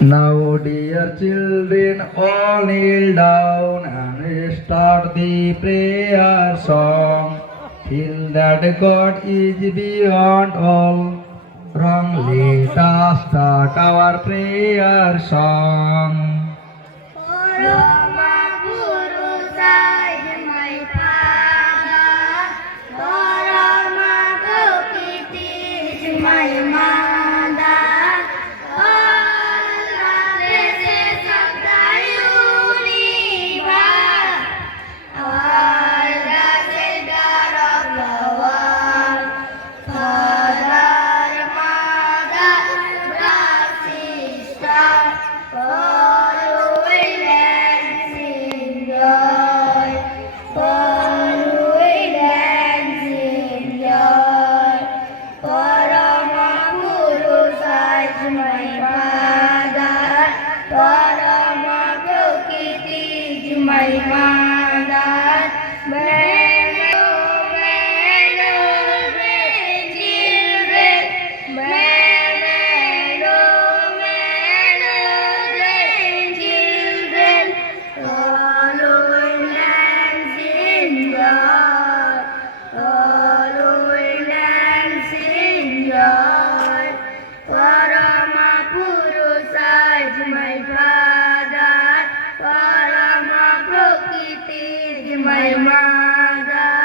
Now, dear children, all kneel down and start the prayer song. Feel that God is beyond all. Wrong, let us start our prayer song. Rama Guru Sai my father, Rama Gokiti is my mother. All the blessings of the universe, all the center of the world, Father, Mother, brother, sister, all will dance in joy, all will dance in joy. Parama Guru Sai my father, Parama Prakriti is my mother. Hello, hello, grandchildren. Hello, hello, grandchildren. All will dance in joy. All will dance in joy. Parama Purusa is my father. Parama Prakriti is my mother.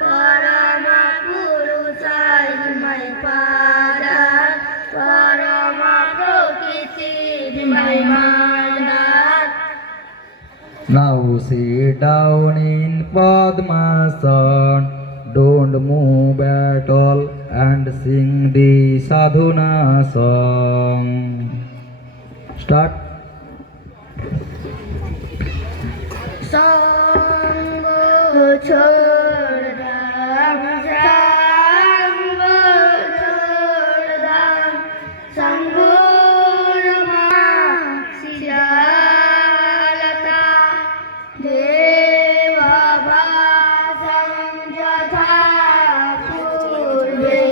Parama Purusa is my father. Parama Prakriti is my mother. Now sit down in Padmasana. Don't move at all and sing the sadhana song. Start. Sang chhod dam, sang chhod dam, sangur ma sijalata, deva bhasam jatha purve,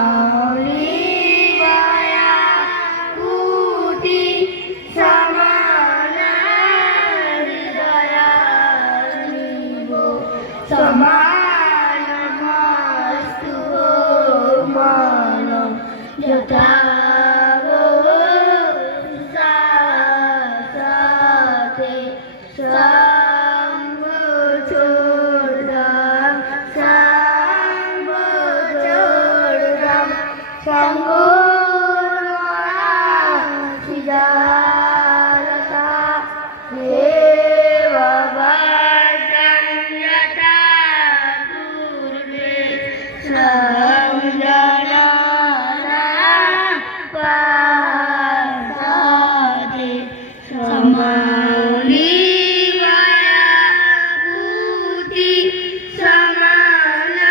Swamauli vaya kuti samana hridaya nivo samana mastu manam yatha sate sang chodam Sanggurmana sijalata deva bhasam yatha purve samjanana pasade samauli vaya kuti samana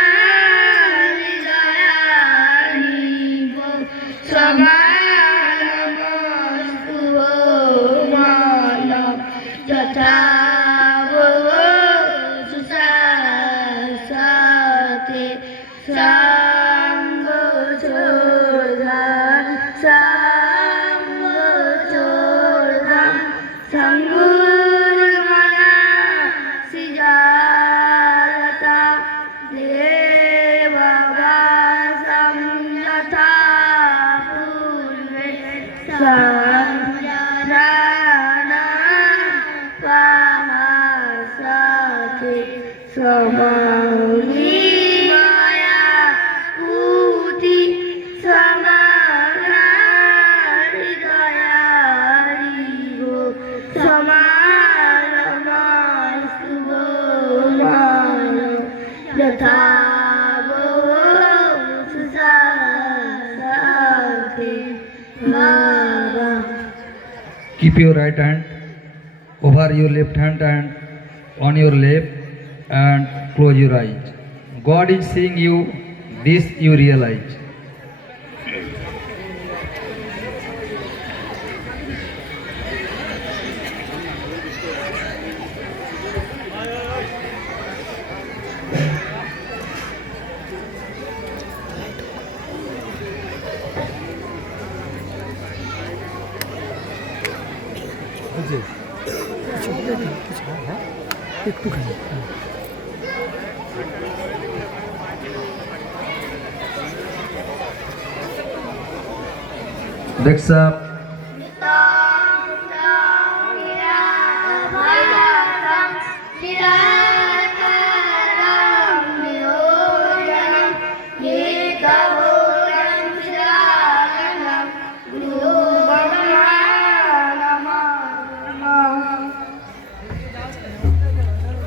hridaya nivo samanastu manam yatha susasate samgochodam sanggurmana sijalata deva vasam yatha purve samjana pahasate samauli vaya kuti samana hridaya nivo samanamastu manam yatha susasate Baba. Keep your right hand over your left hand and on your lap and close your eyes. God is seeing you, this you realize. একটুখানি Next up,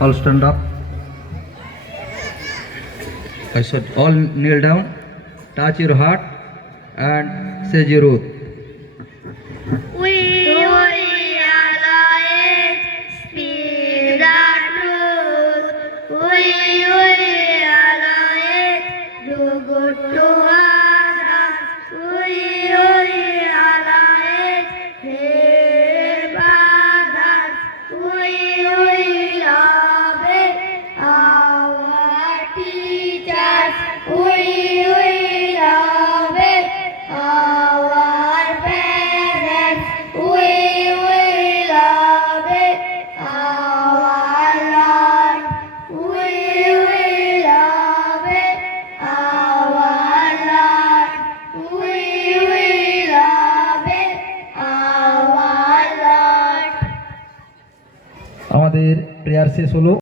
all stand up. I said all kneel down, touch your heart and say your oath. We realize, speak the truth. We realize, do good to others. We realize, help others. We love our teachers. We love our parents. We love our Lord. We love our Lord. We love our Lord. আমাদের prayer শেষ হলো।